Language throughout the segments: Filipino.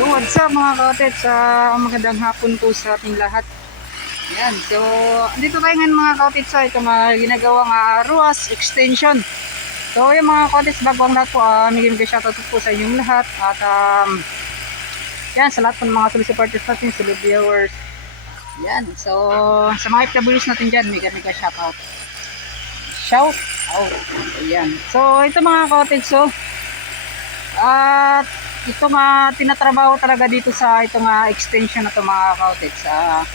So, what's up mga kaotet? Sa magandang hapon po sa ating lahat. Yan. So, dito tayo ngayon mga kaotet sa ito mga ginagawang uh, RUAS extension. So, yung mga kaotet, bago ang lahat po, uh, may mga shoutout po sa inyong lahat. At, um, yan, sa lahat po ng mga solid supporters natin, solid viewers. Yan. So, sa mga FWs natin dyan, may mega shoutout. Shout out. Ayan. So, ito mga cottage, so, at ito nga tinatrabaho talaga dito sa itong ah, extension na to mga cottage. Ah,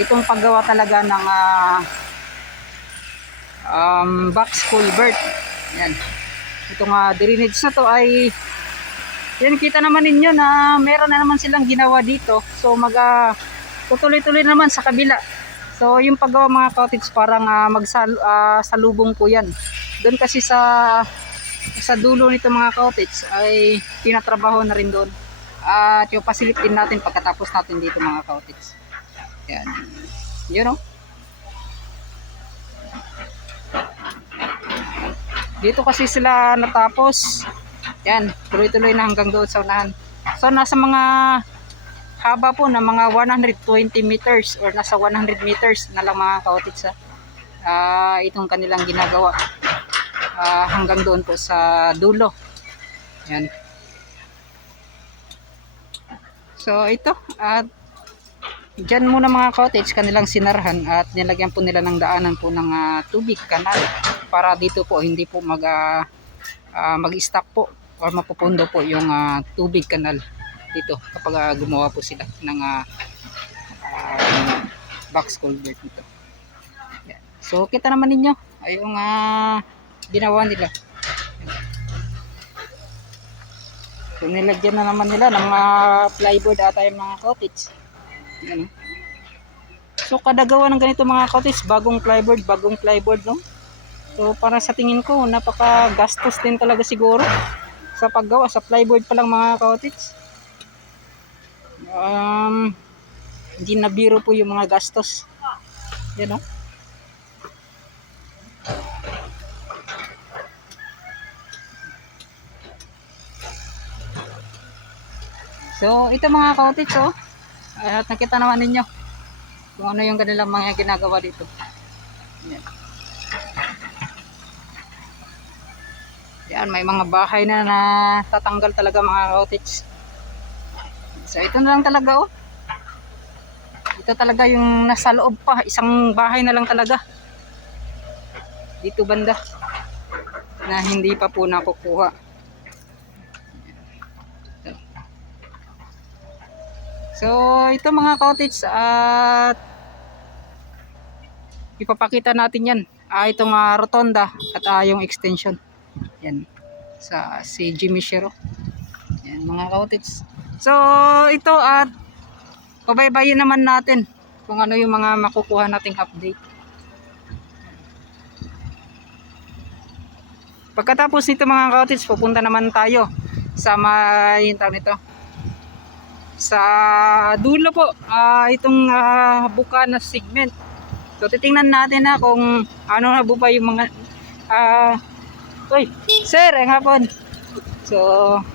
itong paggawa talaga ng ah, um, box culvert. Yan. Itong uh, drainage na to ay yan kita naman ninyo na meron na naman silang ginawa dito. So mag ah, tutuloy-tuloy naman sa kabila. So yung paggawa mga cottage parang uh, magsalubong po yan. Doon kasi sa sa dulo nito mga cottage ay tinatrabaho na rin doon. At yung facility natin pagkatapos natin dito mga cottage. Yan. You know? Dito kasi sila natapos. Yan, tuloy-tuloy na hanggang doon sa unahan. So nasa mga haba po na mga 120 meters or nasa 100 meters na lang mga cottage sa ah, itong kanilang ginagawa Ah, hanggang doon po sa dulo. Yan. So ito at Diyan muna mga cottage kanilang sinarhan at nilagyan po nila ng daanan po ng ah, tubig kanal para dito po hindi po mag ah, ah, mag-stack po or mapupundo po yung ah, tubig kanal dito kapag ah, gumawa po sila ng ah, ah, box culvert. Yan. So kita naman ninyo ay ah, ginawa nila. So nilagyan na naman nila ng mga plyboard ata yung mga cottage. Yan. So kada gawa ng ganito mga cottage, bagong plyboard, bagong plyboard no. So para sa tingin ko, napaka gastos din talaga siguro sa paggawa sa plyboard pa lang mga cottage. Um, hindi na po yung mga gastos. Yan no. So, ito mga cottage, oh. At nakita naman ninyo kung ano yung kanilang mga ginagawa dito. Yan. Yan, may mga bahay na natatanggal talaga mga cottage. So, ito na lang talaga, oh. Ito talaga yung nasa loob pa. Isang bahay na lang talaga. Dito banda. Na hindi pa po nakukuha. So, ito mga cottage at ipapakita natin yan. Ah, itong ah, rotonda at ah, yung extension. Yan. Sa si Jimmy Shero. Yan mga cottage. So, ito at pabaybayin naman natin kung ano yung mga makukuha nating update. Pagkatapos nito mga cottage, pupunta naman tayo sa may yung nito, sa dulo po ah, itong ah, buka na segment. So titingnan natin na kung ano na ba yung mga ah uy sir ang hapon. So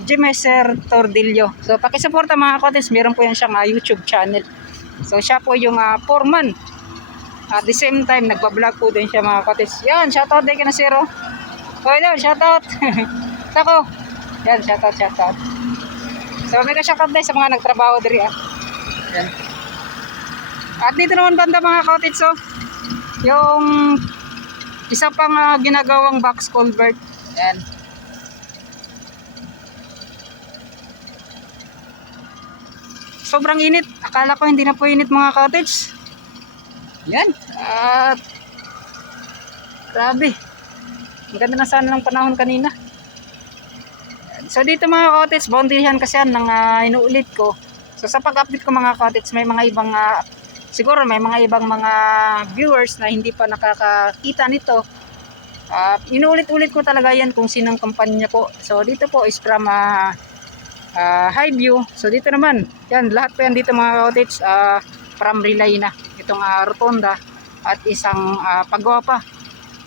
Jimmy Sir Tordillo. So pakisuporta mga kotes meron po yan siyang ah, YouTube channel. So siya po yung ah, foreman. At the same time nagbablog po din siya mga kotes yan shoutout din ka na sir oh. Daw shoutout. Sako. Yan shoutout shoutout So mega shoutout din sa mga nagtrabaho diri ah. Yan. At dito naman banda mga cottage so yung isa pang ah, ginagawang box culvert. Yan. Sobrang init. Akala ko hindi na po init mga cottage. Yan. At grabe. Ang ganda na sana ng panahon kanina. So dito mga cottage, boundaryhan kasi yan ng ah, inuulit ko. So sa pag-update ko mga cottage, may mga ibang ah, siguro may mga ibang mga viewers na hindi pa nakakakita nito. Ah, inuulit-ulit ko talaga yan kung sinong kampanya po. So dito po is from ah, ah, Highview. So dito naman, yan lahat po yan dito mga cottage ah, from Relay na. Itong ah, rotonda at isang ah, paggawa pa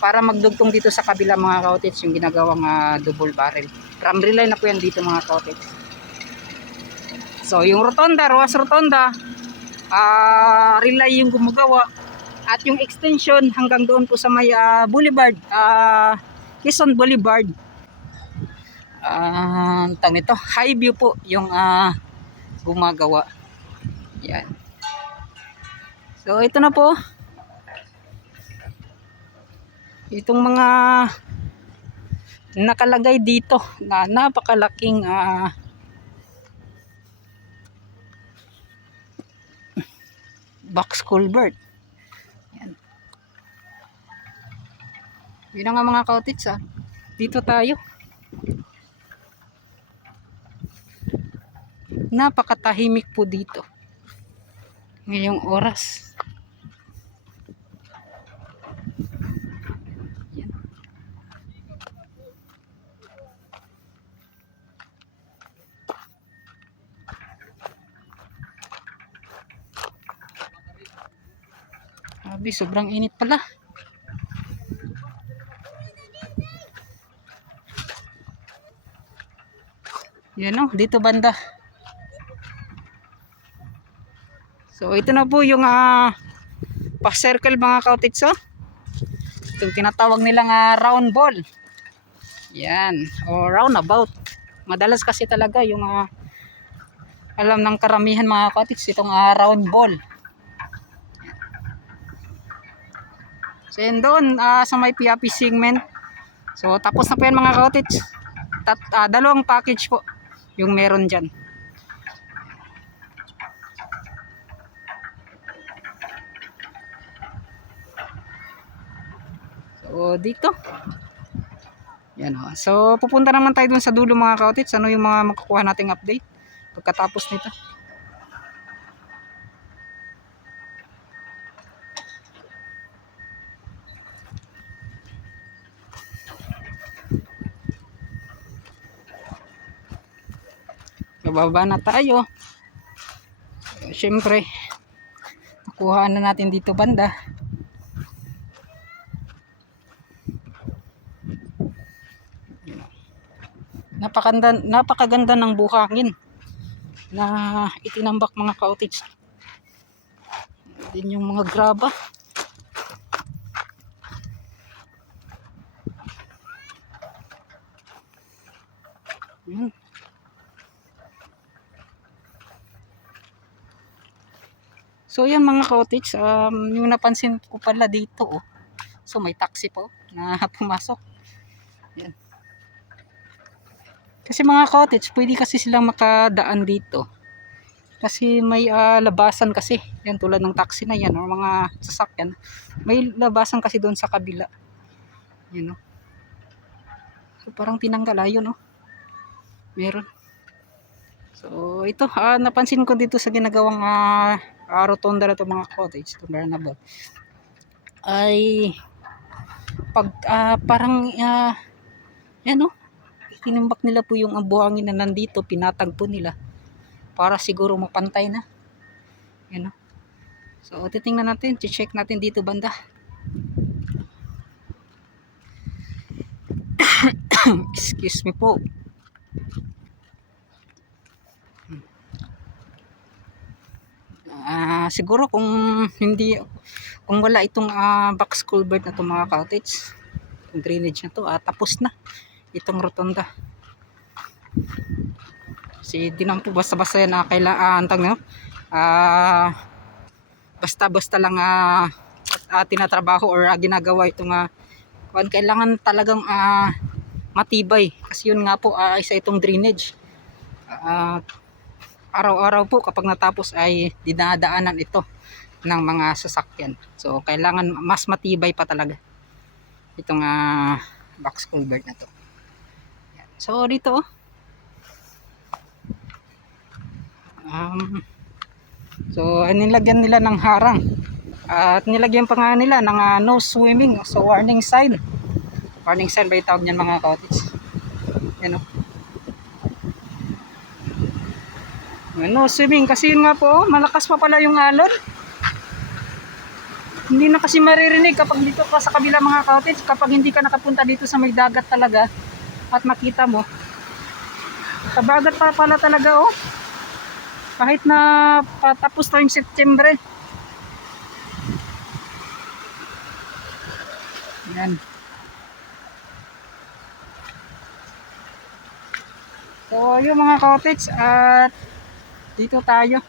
para magdugtong dito sa kabila mga cottage yung ginagawang ah, double barrel. From relay na po yan dito mga cottage. So yung rotonda, Ruas Rotonda, ah relay yung gumagawa at yung extension hanggang doon po sa may ah, Boulevard, ah Quezon Boulevard. Uh, tang nito, high view po yung ah, gumagawa. Yan. So ito na po itong mga nakalagay dito na napakalaking ah, box culvert. Yan. Yun nga mga kautits ah. Dito tayo. Napakatahimik po dito. Ngayong oras. Sabi, sobrang init pala. Yan o, dito banda. So, ito na po yung uh, pa-circle mga kautits oh. Itong tinatawag nilang uh, round ball. Yan, o roundabout. Madalas kasi talaga yung uh, alam ng karamihan mga kautits itong uh, round ball. So yun doon ah, sa may PAP segment. So tapos na po yan mga cottage. Tat, ah, dalawang package po yung meron dyan. So dito. Yan o. So pupunta naman tayo dun sa dulo mga cottage. Ano yung mga makukuha nating update pagkatapos nito. Bababa na tayo. So, Siyempre, nakuha na natin dito banda. Napakaganda, napakaganda ng buhangin na itinambak mga cottage. Din yung mga graba. Yan. So yan mga cottage, um, yung napansin ko pala dito oh. So may taxi po na pumasok. Yan. Kasi mga cottage, pwede kasi silang makadaan dito. Kasi may uh, labasan kasi. Yan tulad ng taxi na yan or mga sasakyan. May labasan kasi doon sa kabila. Yan oh. So parang tinanggal ayun oh. Meron. So ito, uh, napansin ko dito sa ginagawang uh, uh, rotonda na ito mga cottage, itong roundabout, ay pag uh, parang uh, yan o, tinimbak nila po yung buhangin na nandito, pinatag po nila para siguro mapantay na. Yan o. So, titingnan natin, check natin dito banda. Excuse me po. Ah, siguro kung hindi kung wala itong uh, box culvert na itong mga cottage, drainage na to, ah, tapos na itong rotonda. Si di naman po basta-basta yan uh, kailangan uh, no? ah basta-basta lang uh, uh, tinatrabaho or uh, ginagawa itong uh, kailangan talagang uh, matibay kasi yun nga po uh, isa itong drainage uh, araw-araw po kapag natapos ay dinadaanan ito ng mga sasakyan. So kailangan mas matibay pa talaga itong uh, box culvert na to. Yan. So dito oh. Um, so nilagyan nila ng harang at nilagyan pa nga nila ng uh, no swimming so warning sign warning sign ba yung tawag niyan mga cottage yan o No swimming. Kasi yun nga po, oh, malakas pa pala yung alon. Hindi na kasi maririnig kapag dito ka sa kabila mga cottage. Kapag hindi ka nakapunta dito sa may dagat talaga at makita mo. Sa dagat pa pala talaga oh. Kahit na patapos tayong September. Yan. So, yung mga cottage at dito tayo.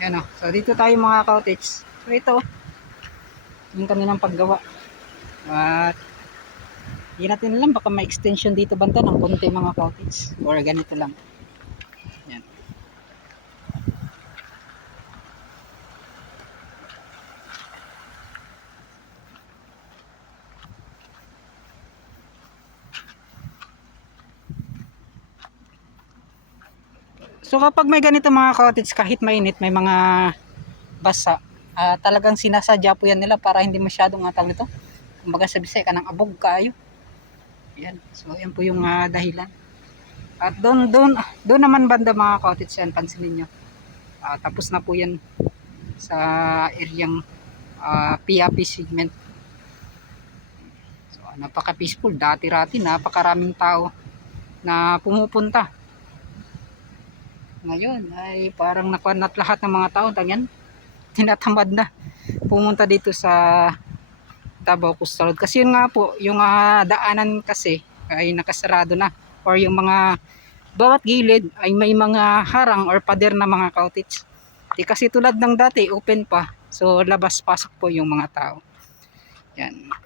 Yan o. So, dito tayo mga cottage. So, ito. Yung kanilang paggawa. At hindi natin alam baka may extension dito banda ng konti mga cottage. Or ganito lang. So kapag may ganito mga cottage kahit mainit may mga basa ah, talagang sinasadya po yan nila para hindi masyadong atang nito kumbaga sa bisay ka ng abog kayo yan. So yan po yung ah, dahilan. At doon doon ah, doon naman banda mga cottage yan pansinin nyo. Ah, tapos na po yan sa areang uh, PAP segment. So napaka peaceful dati-rati napakaraming tao na pumupunta ngayon. Ay parang nakuanat lahat ng mga tao tangyan tinatamad na pumunta dito sa Davao Coastal Road. Kasi yun nga po yung ah, daanan kasi ay nakasarado na. Or yung mga bawat gilid ay may mga harang or pader na mga cottage. Di kasi tulad ng dati open pa. So labas pasok po yung mga tao. Yan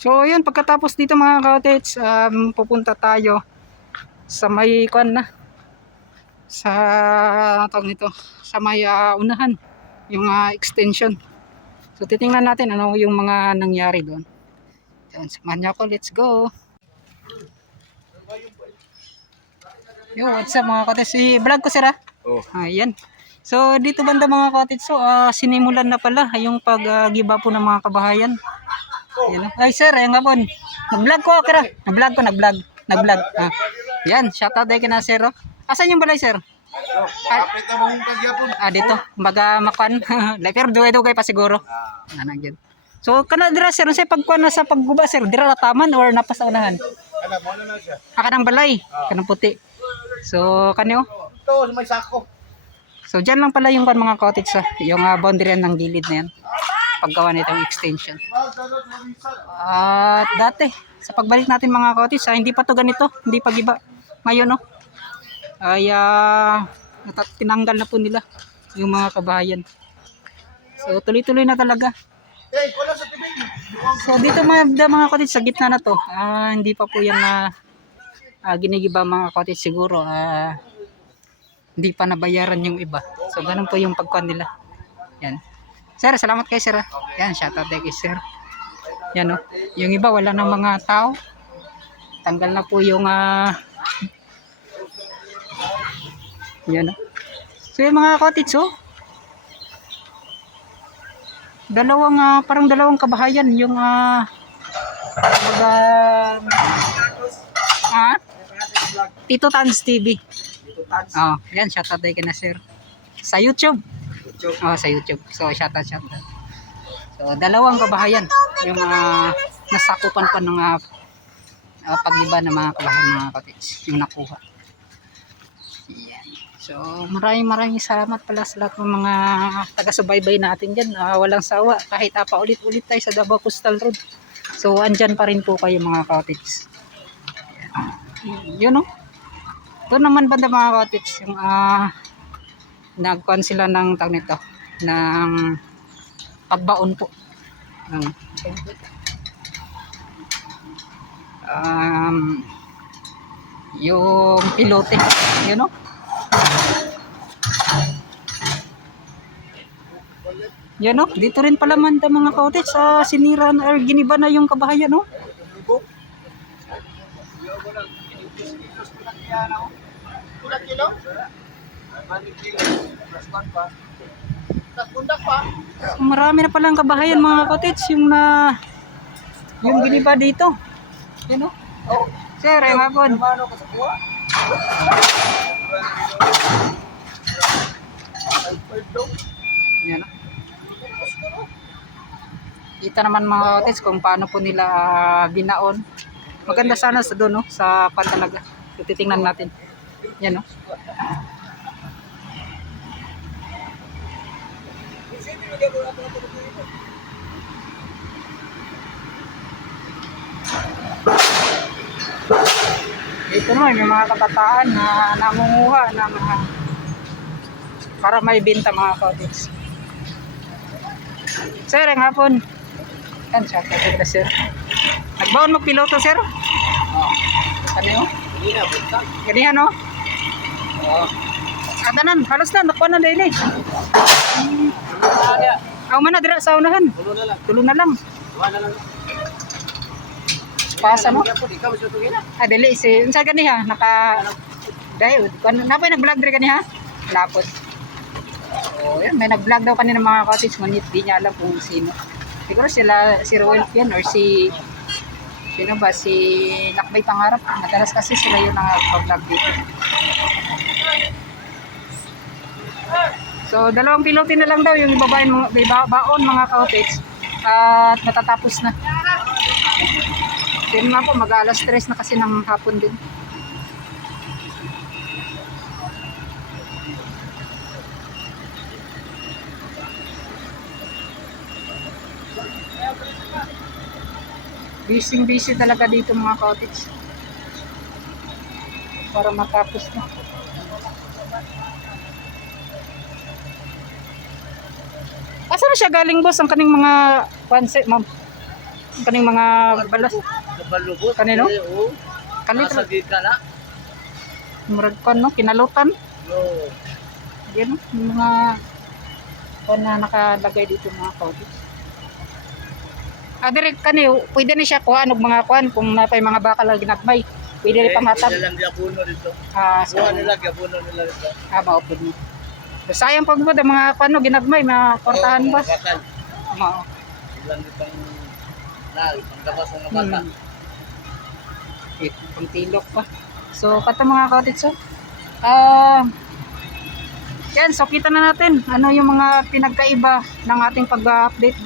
So, yun, pagkatapos dito mga cottage, um, pupunta tayo sa may kwan na. Sa, tawag nito, sa may ah, unahan, yung ah, extension. So, titingnan natin ano yung mga nangyari doon. Yan, samahan niyo ako, let's go. Yo, what's up mga cottage? Si vlog ko sira. Oh. Ayan. So, dito banda mga cottage, so, ah, sinimulan na pala yung pag-giba po ng mga kabahayan. Yan. Ay sir, ayun nga po. Nag-vlog ko, kira. Nag-vlog ko, nag-vlog. Nag-vlog. Ah. Yan, shoutout day kina sir. oh. Asan yung balay sir? Kapit na mong kagyapon. Ah, dito. Baga. Like, pero dugay-dugay pa siguro. Ah, nagyan. So, kana dira sir, sa pagkuan na sa pagguba sir, dira rataman or napasaunahan? Ano, mo na siya. Ah, kanang balay. Kanang puti. So, kanyo. Ito, may sako. So, dyan lang pala yung kan mga cottage sa yung uh, boundary ng gilid na yan. Paggawa nitong extension. At dati, sa pagbalik natin mga cottage, ah, hindi pa to ganito, hindi pa giba. Ngayon, no, ay ah, tinanggal na po nila yung mga kabahayan. So, tuloy-tuloy na talaga. So, dito mga, mga cottage, sa gitna na to, ah, hindi pa po yan na ah, ginigiba mga cottage siguro. Ah, hindi pa nabayaran yung iba. So, ganun po yung pagkuhan nila. Yan. Sir, salamat kay sir. ah. Yan, shoutout kay sir. Yan o. Yung iba, wala ng mga tao. Tanggal na po yung ah yan o. So, yung mga cottage oh. Dalawang, ah, parang dalawang kabahayan. Yung, ah, baga, ah, Tito Tans TV. Oh, yan, shoutout kay na sir. Sa YouTube. Oh, sa YouTube. So, shoutout, shoutout. So, dalawang kabahayan. Yung uh, nasakupan pa ng uh, uh, pagliba ng mga kabahayan mga cottage. Yung nakuha. Yan. So, maraming maraming salamat pala sa lahat ng mga taga-subaybay natin dyan. Ah, walang sawa. Kahit apa ulit-ulit tayo sa Davao Coastal Road. So, andyan pa rin po kayo mga. Yan. Yun o. Doon naman banda mga cottage. Yung ah, nagkuhan sila ng tag nito. Ng pagbaon po. Ng, um, yung pilote. Yun o. Yan no, dito rin pala man mga cottage sa sinira na or giniba na yung kabahayan no. Ilang kilo? Marami na palang kabahayan mga cottage yung na yung giniba dito. Yan no. Oh. Sir, ay hapon. Yan. Kita naman mga cottage kung paano po nila ah, binaon. Maganda sana sa doon no, sa pan talaga. Titingnan natin. Yan no. Ito naman, may mga kabataan na nangunguha ng mga para may binta mga cottage. Sir, ang hapon. Yan, siya ka sir. Nagbaon mo piloto, sir? Ano yun? Na, basta. No? Oo. Adanan, halos na, nakuha na daily. Ang mana dira sa unahan. Tulo na lang. Tulo na lang. Tuwa na lang. Pasa mo? Ah, dili. Si, unsa ganiha? Naka... Dahil, kung napay nag-vlog diri ganiha? Lapot. Oh, yan. May nag-vlog daw kanina mga cottage. Ngunit di niya alam kung sino. Siguro sila, si Roel yan or si... Sino ba? Si Lakbay Pangarap. Madalas kasi sila yung nag-vlog dito. So, dalawang pilote na lang daw yung babae, mga- may ba- baon mga cottage. At matatapos na. Then nga po, mag-alas 3 na kasi ng hapon din. Busy busy talaga dito mga cottage. Para matapos na. Na siya galing boss ang kaning mga panse, ma'am? Ang kaning mga balas. Kabalubot. Kanino? Oo. Kanito. Nasa gika na. Murag kon no, kinalutan. Oo. Yan, yung mga kon na nakalagay dito mga cottage. Ah, direct kani, pwede ni siya kuha og mga kuan kung napay mga bakal na ginagmay. Pwede rin panghatag. Sila lang gabuno dito. Ah, sa Kuha nila, gabuno nila dito. ah, maupod mo. Sayang pag mo mga kuan no, ginagmay, mga portahan ba? Oo. Ilang itong na, itong gabas ng bata. Hmm. Eh, pang tilok pa. So, kato mga cottage, so. Ah, yan, so kita na natin ano yung mga pinagkaiba ng ating pag-update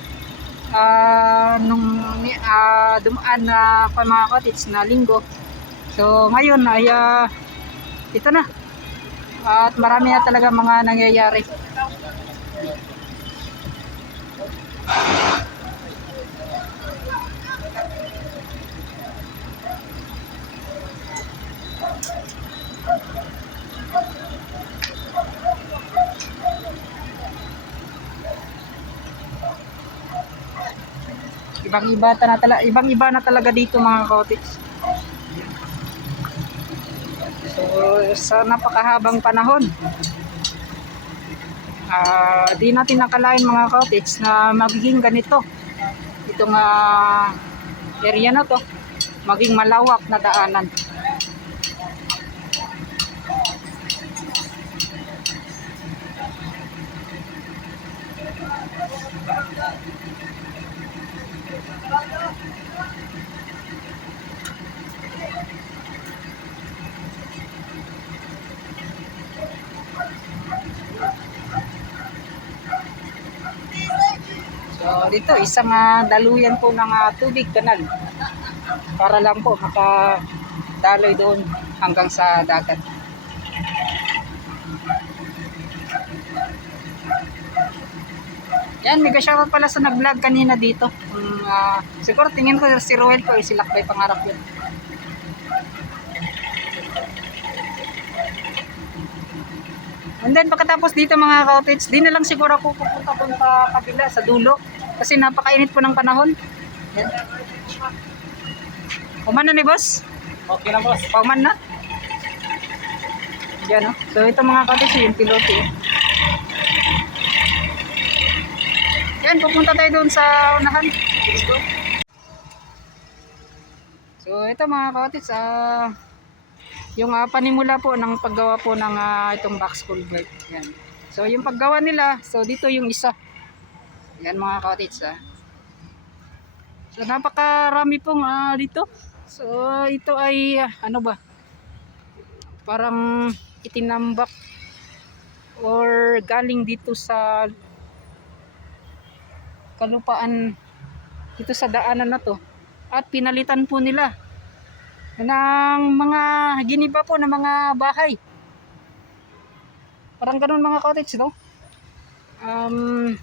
ah nung ah, dumaan na pa mga cottage na linggo. So, ngayon ay ah, ito na. At marami na talaga mga nangyayari. Ibang iba na talaga, ibang iba na talaga dito mga cottage. So, sa napakahabang panahon, ah di natin nakalain mga cottage na magiging ganito. Itong ah, area na to, maging malawak na daanan. So, dito, isang ah, daluyan po ng ah, tubig kanal. Para lang po makadaloy doon hanggang sa dagat. Yan, mega shoutout pala sa nag-vlog kanina dito. Um, ah, siguro tingin ko si Roel ko, eh, si Lakbay Pangarap yun. And then pagkatapos dito mga cottage, di na lang siguro ako pupunta sa kabila, sa dulo. Kasi napakainit po ng panahon. Uman na ni boss? Okay na boss. Pauman na? Yan oh. So ito mga cottage, yung piloto. eh. Yan, pupunta tayo doon sa unahan. Let's go. So, ito mga kaotis, ah, yung ah, panimula po ng paggawa po ng ah, itong box culvert. Yan. So, yung paggawa nila, so dito yung isa. Yan mga kaotis, ah. So, napakarami pong ah, dito. So, ito ay, ah, ano ba, parang itinambak or galing dito sa kalupaan dito sa daanan na to at pinalitan po nila ng mga giniba po ng mga bahay parang ganun mga cottage no um,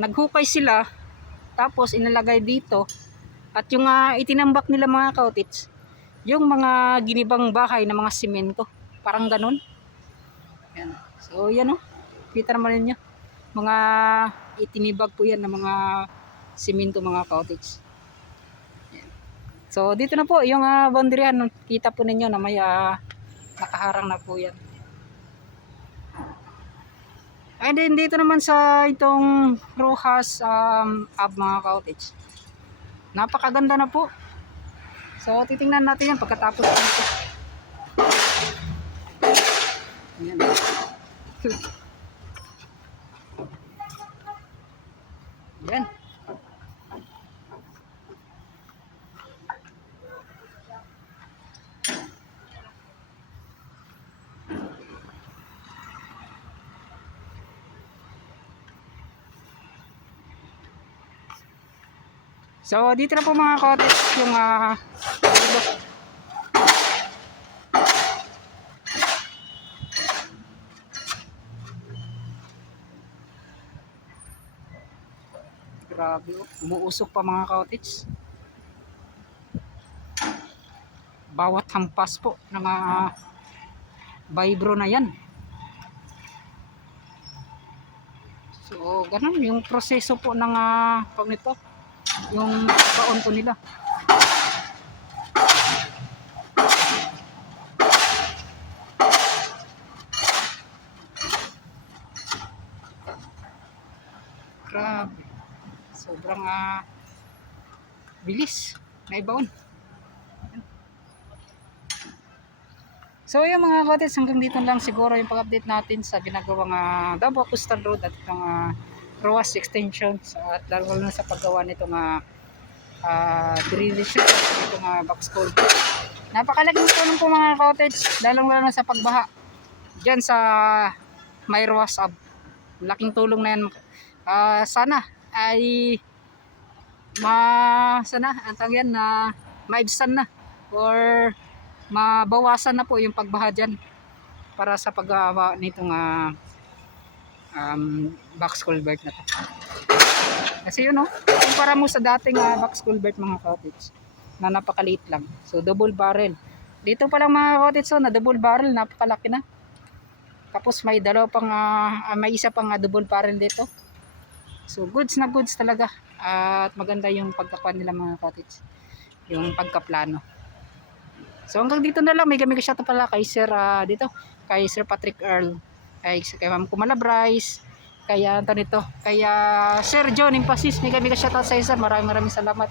naghukay sila tapos inalagay dito at yung ah, itinambak nila mga cottage yung mga ginibang bahay ng mga simento parang ganun yan. so yan o kita naman ninyo mga itinibag po yan ng mga simento mga. Yan. So dito na po yung uh, boundaryan kita po ninyo na may ah, nakaharang na po yan. And then dito naman sa itong Rojas um, ab mga cottage. Napakaganda na po. So titingnan natin yan pagkatapos nito. Yan. Yan. So, dito na po mga cottage yung ulo. Grabe oh. Umuusok pa mga cottage. Bawat hampas po ng uh, vibro na yan. So, ganun yung proseso po ng uh, pag nito. Yung baon po nila. Grabe. Sobrang ah, bilis na ibaon. So yung mga katis, hanggang dito lang siguro yung pag-update natin sa ginagawang uh, Davao Coastal Road at itong uh, Roas Extension at lalo na sa paggawa nitong uh, uh, drainage itong uh, box cold. Napakalaking tulong po mga cottage, lalong lalo na sa pagbaha. Diyan sa may Roas Ab. Laking tulong na yan. Ah, sana ay ma sana ang tawag yan na maibsan na or mabawasan na po yung pagbaha dyan para sa paggawa nitong ah, um, box culvert na to. Kasi yun oh, kumpara mo sa dating ah, box culvert mga cottage na napakaliit lang. So double barrel. Dito pa lang mga cottage so na double barrel napakalaki na. Tapos may dalawa pang ah, may isa pang ah, double barrel dito. So goods na goods talaga. at maganda yung pagkakuan nila mga cottage. Yung pagkaplano. So hanggang dito na lang. May gamit shout pala kay Sir ah, dito. Kay Sir Patrick Earl. Kay, kay Ma'am Kumala Bryce. Kaya ito nito. Kaya Sir John Impasis. May gamit shout out sa isa. Maraming maraming salamat.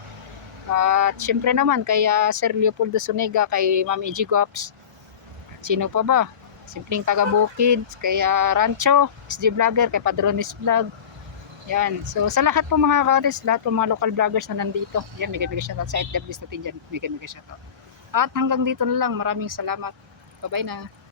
At syempre naman kay ah, Sir Leopoldo Sunega. Kay Ma'am Iji Guaps. At sino pa ba? Simpleng taga Bukid. Kaya Rancho. SG Vlogger. Kay Padrones Vlog. Yan. So, sa lahat po mga kaotis, lahat po mga local vloggers na nandito. Yan, may mega shoutout sa FWs natin dyan. Mega mega shoutout. At hanggang dito na lang. Maraming salamat. Bye-bye na.